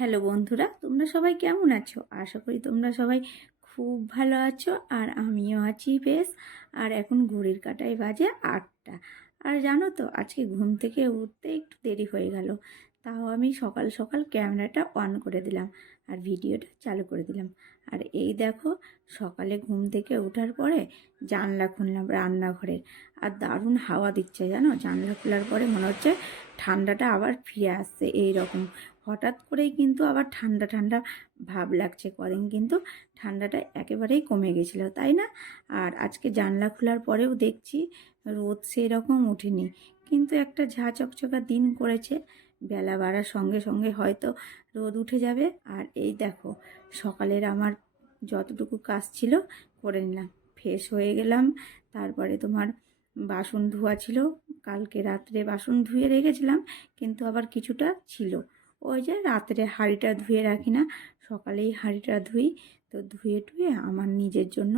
Hello বন্ধুরা, তোমরা সবাই কেমন আছো? আশা করি তোমরা সবাই খুব ভালো আছো। আর আমিও আছি বেশ। আর এখন ঘড়ির কাঁটায় বাজে 8টা। আর জানো তো, আজকে ঘুম থেকে উঠতে একটু দেরি হয়ে গেল। তাও আমি সকাল সকাল ক্যামেরাটা অন করে দিলাম আর ভিডিওটা চালু করে দিলাম। আর এই দেখো, সকালে ঘুম থেকে ওঠার পরে জানলা খুললাম রান্নাঘরের। আর দারুণ হাওয়া দিচ্ছে জানো, জানলা খোলার পরে মনে হচ্ছে ঠান্ডাটা আবার ফিরে আসছে। এই রকম হঠাৎ করেই কিন্তু আবার ঠান্ডা ঠান্ডা ভাব লাগছে। কদিন কিন্তু ঠান্ডাটা একেবারেই কমে গেছিলো, তাই না? আর আজকে জানলা খোলার পরেও দেখছি রোদ সেই রকম ওঠেনি, কিন্তু একটা ঝাঁ চকচকা দিন করেছে। বেলা বাড়ার সঙ্গে সঙ্গে হয়তো রোদ উঠে যাবে। আর এই দেখো, সকালের আমার যতটুকু কাজ ছিল করে নিলাম, ফ্রেশ হয়ে গেলাম। তারপরে তোমার বাসন ধোয়া ছিল, কালকে রাত্রে বাসন ধুয়ে রেখেছিলাম, কিন্তু আবার কিছুটা ছিল। ওই যে রাত্রে হাঁড়িটা ধুয়ে রাখি না, সকালেই হাঁড়িটা ধুই। তো ধুয়ে টুয়ে আমার নিজের জন্য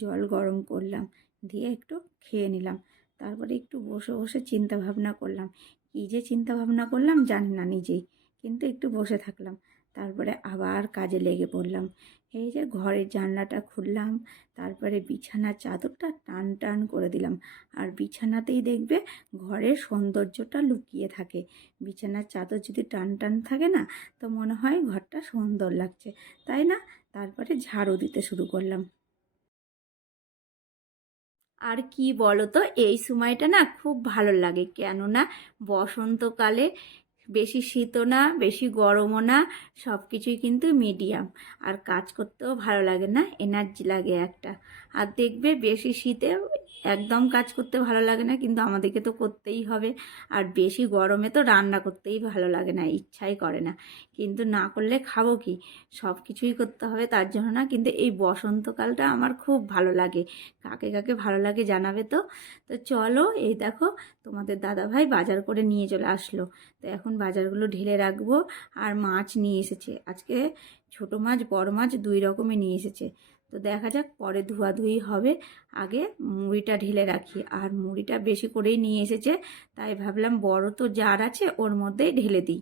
জল গরম করলাম, দিয়ে একটু খেয়ে নিলাম। তারপরে একটু বসে বসে চিন্তা ভাবনা করলাম। কী যে চিন্তা ভাবনা করলাম জানি না নিজেই, কিন্তু একটু বসে থাকলাম। তারপরে আবার কাজে লেগে পড়লাম। এই যে ঘরের জানলাটা খুললাম, তারপরে বিছানার চাদরটা টান টান করে দিলাম। আর বিছানাতেই দেখবে ঘরের সৌন্দর্যটা লুকিয়ে থাকে। বিছানার চাদর যদি টান টান থাকে না, তো মনে হয় ঘরটা সুন্দর লাগছে, তাই না? তারপরে ঝাড়ু দিতে শুরু করলাম। আর কি বলো তো, এই সময়টা না খুব ভালো লাগে, কেননা বসন্তকালে বেশি শীতও না, বেশি গরমও না, সব কিছুই কিন্তু মিডিয়াম। আর কাজ করতেও ভালো লাগে না, এনার্জি লাগে একটা। আর দেখবে বেশি শীতে একদম কাজ করতে ভালো লাগে না, কিন্তু আমাদেরকে তো করতেই হবে। আর বেশি গরমে তো রান্না করতেই ভালো লাগে না, ইচ্ছাই করে না। কিন্তু না করলে খাবো কি? সব কিছুই করতে হবে, তার জন্য না। কিন্তু এই বসন্তকালটা আমার খুব ভালো লাগে। কাকে কাকে ভালো লাগে জানাবে তো। তো চলো, এই দেখো, তোমাদের দাদাভাই বাজার করে নিয়ে চলে আসলো। তো এখন বাজারগুলো ঢেলে রাখবো। আর মাছ নিয়ে এসেছে আজকে, ছোট মাছ বড় মাছ দুই রকমই নিয়ে এসেছে। তো দেখা যাক, পরে ধোয়াধুয়ি হবে। আগে মুড়িটা ঢেলে রাখি। আর মুড়িটা বেশি করেই নিয়ে এসেছে, তাই ভাবলাম বড় তো জার আছে ওর মধ্যেই ঢেলে দিই।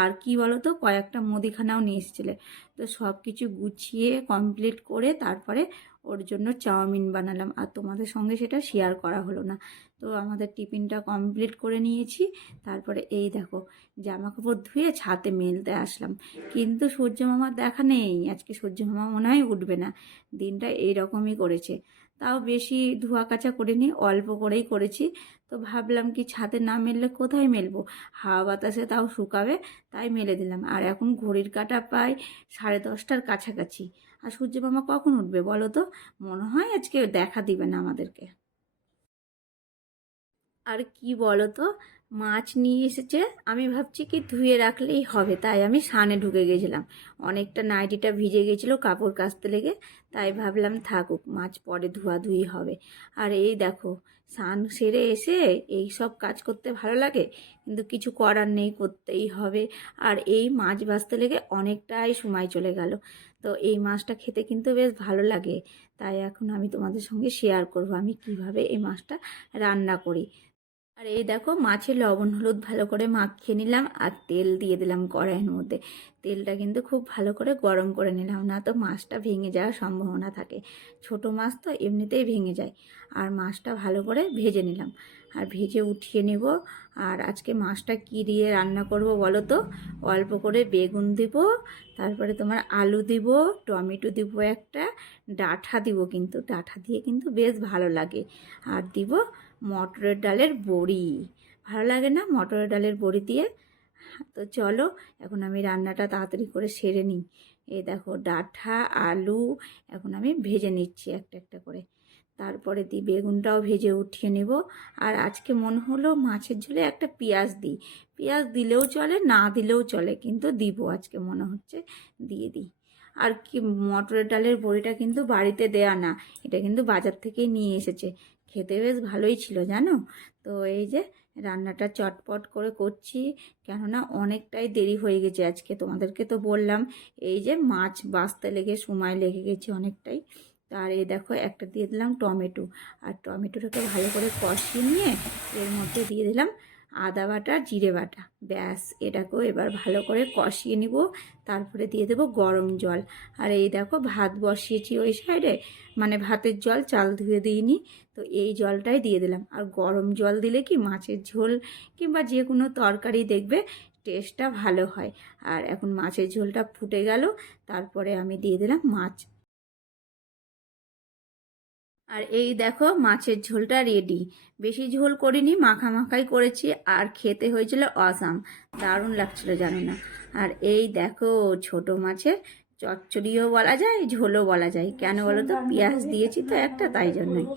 আর কি বলো তো, কয়েকটা মুদিখানাও নিয়ে এসেছিলে। তো সব কিছু গুছিয়ে কমপ্লিট করে তারপরে ওর জন্য চাউমিন বানালাম। আর তোমাদের সঙ্গে সেটা শেয়ার করা হলো না। তো আমাদের টিফিনটা কমপ্লিট করে নিয়েছি। তারপরে এই দেখো, জামা কাপড় ধুয়ে ছাদে মেলতে আসলাম, কিন্তু সূর্য মামার দেখা নেই। আজকে সূর্য মামা মনে হয় উঠবে না, দিনটা এইরকমই করেছে। তাও বেশি ধোয়া কাচা করিনি, অল্প করেই করেছি। তো ভাবলাম কি, ছাদে না মেললে কোথায় মেলবো, হাওয়া বাতাসে তাও শুকাবে, তাই মেলে দিলাম। আর এখন ঘড়ির কাঁটা প্রায় 10:30টার কাছাকাছি। আর সূর্য মামা কখন উঠবে বলো তো? মনে হয় আজকে দেখা দিবে না আমাদেরকে। আর কি বলো তো, মাছ নিয়ে এসেছে। আমি ভাবছি কি ধুয়ে রাখলেই হবে, তাই আমি সানে ঢুকে গেছিলাম। অনেকটা নাইটিটা ভিজে গেছিলো কাপড় কাচতে লেগে, তাই ভাবলাম থাকুক, মাছ পরে ধোয়াধুয়ি হবে। আর এই দেখো, স্নান সেরে এসে এই সব কাজ করতে ভালো লাগে, কিন্তু কিছু করার নেই, করতেই হবে। আর এই মাছ ভাজতে লেগে অনেকটাই সময় চলে গেল। তো এই মাছটা খেতে কিন্তু বেশ ভালো লাগে। তাই এখন আমি তোমাদের সঙ্গে শেয়ার করব আমি কিভাবে এই মাছটা রান্না করি। আর এই দেখো, মাছের লবণ হলুদ ভালো করে মাখিয়ে নিলাম। আর তেল দিয়ে দিলাম কড়াইয়ের মধ্যে। তেলটা কিন্তু খুব ভালো করে গরম করে নিলাম, না তো মাছটা ভেঙে যাওয়ার সম্ভাবনা থাকে। ছোট মাছ তো এমনিতেই ভেঙে যায়। আর মাছটা ভালো করে ভেজে নিলাম, আর ভেজে উঠিয়ে নেব। আর আজকে মাছটা কী দিয়ে রান্না করব বলো তো? অল্প করে বেগুন দিব, তারপরে তোমার আলু দিব, টমেটো দিব, একটা ডাঁটা দিব, কিন্তু ডাঁটা দিয়ে কিন্তু বেশ ভালো লাগে। আর দিব মটরের ডালের বড়ি। ভালো লাগে না মটরের ডালের বড়ি দিয়ে? তো চলো, এখন আমি রান্নাটা তাড়াতাড়ি করে সেরে নিই। এই দেখো, ডাঁটা আলু এখন আমি ভেজে নিচ্ছি একটা একটা করে। তারপরে দিই বেগুনটাও ভেজে উঠিয়ে নেব। আর আজকে মনে হলো মাছের ঝোলে একটা পেঁয়াজ দিই। পেঁয়াজ দিলেও চলে, না দিলেও চলে, কিন্তু দিব আজকে মনে হচ্ছে, দিয়ে দিই। আর কি, মটরের ডালের বড়িটা কিন্তু বাড়িতে দেয়া না, এটা কিন্তু বাজার থেকেই নিয়ে এসেছে। খেতে বেশ ভালোই ছিল জানো। তো এই যে রান্নাটা চটপট করে করছি, কেননা অনেকটাই দেরি হয়ে গেছে আজকে। তোমাদেরকে তো বললাম, এই যে মাছ বাছতে লেগে সময় লেগে গেছে অনেকটাই। আর এই দেখো, একটা দিয়ে দিলাম টমেটো। আর টমেটোটাকে ভালো করে কষিয়ে নিয়ে এর মধ্যে দিয়ে দিলাম আদা বাটা, জিরে বাটা, ব্যাস এটাকেও এবার ভালো করে কষিয়ে নিব। তারপরে দিয়ে দেবো গরম জল। আর এই দেখো ভাত বসিয়েছি ওই সাইডে, মানে ভাতের জল, চাল ধুয়ে দিইনি, তো এই জলটাই দিয়ে দিলাম। আর গরম জল দিলে কি মাছের ঝোল কিংবা যে কোনো তরকারি দেখবে টেস্টটা ভালো হয়। আর এখন মাছের ঝোলটা ফুটে গেল, তারপরে আমি দিয়ে দিলাম মাছ। আর এই দেখো মাছের ঝোলটা রেডি। বেশি ঝোল করিনি, মাখা মাখাই করেছি, আর খেতে হয়েছিল অসাম, দারুণ লাগছিল জানো না। আর এই দেখো ছোট মাছের চচ্চড়িও বলা যায়, ঝোলও বলা যায়, কেন বলো তো, পেঁয়াজ দিয়েছি তো একটা, তাই জন্যই।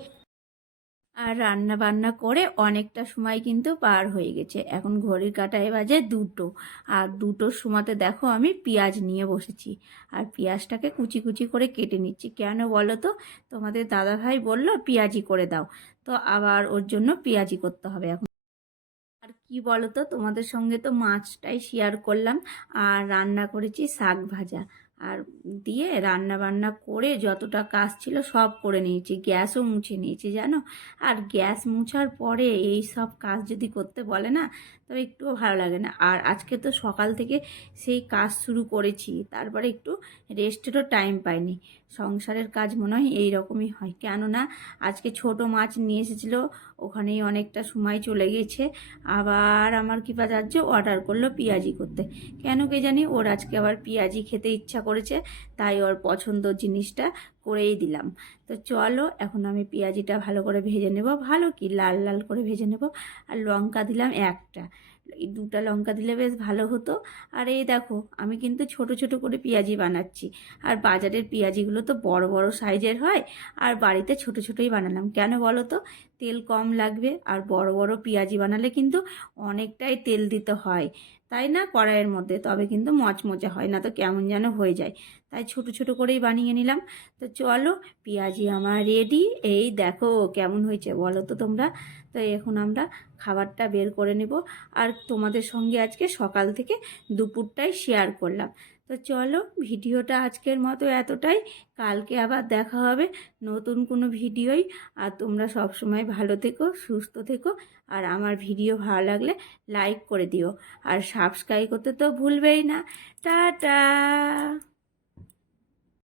আর রান্না বান্না করে অনেকটা সময় কিন্তু পার হয়ে গেছে, এখন ঘড়ির কাঁটায় বাজে 2টো। আর 2টোর সময়তে দেখো আমি পেঁয়াজ নিয়ে বসেছি, আর পেঁয়াজটাকে কুচি কুচি করে কেটে নিচ্ছি। কেন বলো তো, তোমাদের দাদাভাই বলল পেঁয়াজি করে দাও, তো আবার ওর জন্য পেঁয়াজি করতে হবে এখন। আর কি বলো তো, তোমাদের সঙ্গে তো মাছটাই শেয়ার করলাম, আর রান্না করেছি শাক ভাজা। আর দিয়ে রান্না বান্না করে যতটা কাজ ছিল সব করে নিয়েছি, গ্যাসও মুছে নিয়েছি জানো। আর গ্যাস মুছার পরে এই সব কাজ যদি করতে বলে না, তবে একটুও ভালো লাগে না। আর আজকে তো সকাল থেকে সেই কাজ শুরু করেছি, তারপরে একটু রেস্টেরও টাইম পাইনি। সংসারের কাজ মনে হয় এইরকমই হয়, কেননা আজকে ছোট মাছ নিয়ে এসেছিলো, ওখানেই অনেকটা সময় চলে গেছে। আবার আমার কৃপাচার্য অর্ডার করলো পেঁয়াজি করতে, কেন কে জানি, ওর আজকে আবার পেঁয়াজি খেতে ইচ্ছা করেছে, তাই ওর পছন্দ জিনিসটা করেই দিলাম। তো চলো এখন আমি পেঁয়াজিটা ভালো করে ভেজে নেব, ভালো কি লাল লাল করে ভেজে নেব। আর লঙ্কা দিলাম একটা, এই 2টা লঙ্কা দিলে বেশ ভালো হতো। আর এই দেখো আমি কিন্তু ছোট ছোট করে পেঁয়াজি বানাচ্ছি, আর বাজারের পেঁয়াজিগুলো তো বড় বড় সাইজের হয়, আর বাড়িতে ছোট ছোটই বানালাম। কেন বলো তো, তেল কম লাগবে, আর বড় বড় পেঁয়াজি বানালে কিন্তু অনেকটাই তেল দিতে হয়, তাই না, কড়াইয়ের মধ্যে, তবে কিন্তু মচমচে হয় না, তো কেমন যেন হয়ে যায়, তাই ছোট ছোট করেই বানিয়ে নিলাম। তো চলো পেঁয়াজি আমার রেডি, এই দেখো কেমন হয়েছে বলো তো তোমরা। তো এখন আমরা খাবারটা বের করে নেব। আর তোমাদের সঙ্গে আজকে সকাল থেকে দুপুরটাই শেয়ার করলাম। তো চলো ভিডিওটা আজকের মতো এতটাই, কালকে আবার দেখা হবে নতুন কোনো ভিডিওই। আর তোমরা সব সময় ভালো থেকো, সুস্থ থেকো, আর আমার ভিডিও ভালো লাগলে লাইক করে দিও, আর সাবস্ক্রাইব করতে তো ভুলবেই না। টাটা।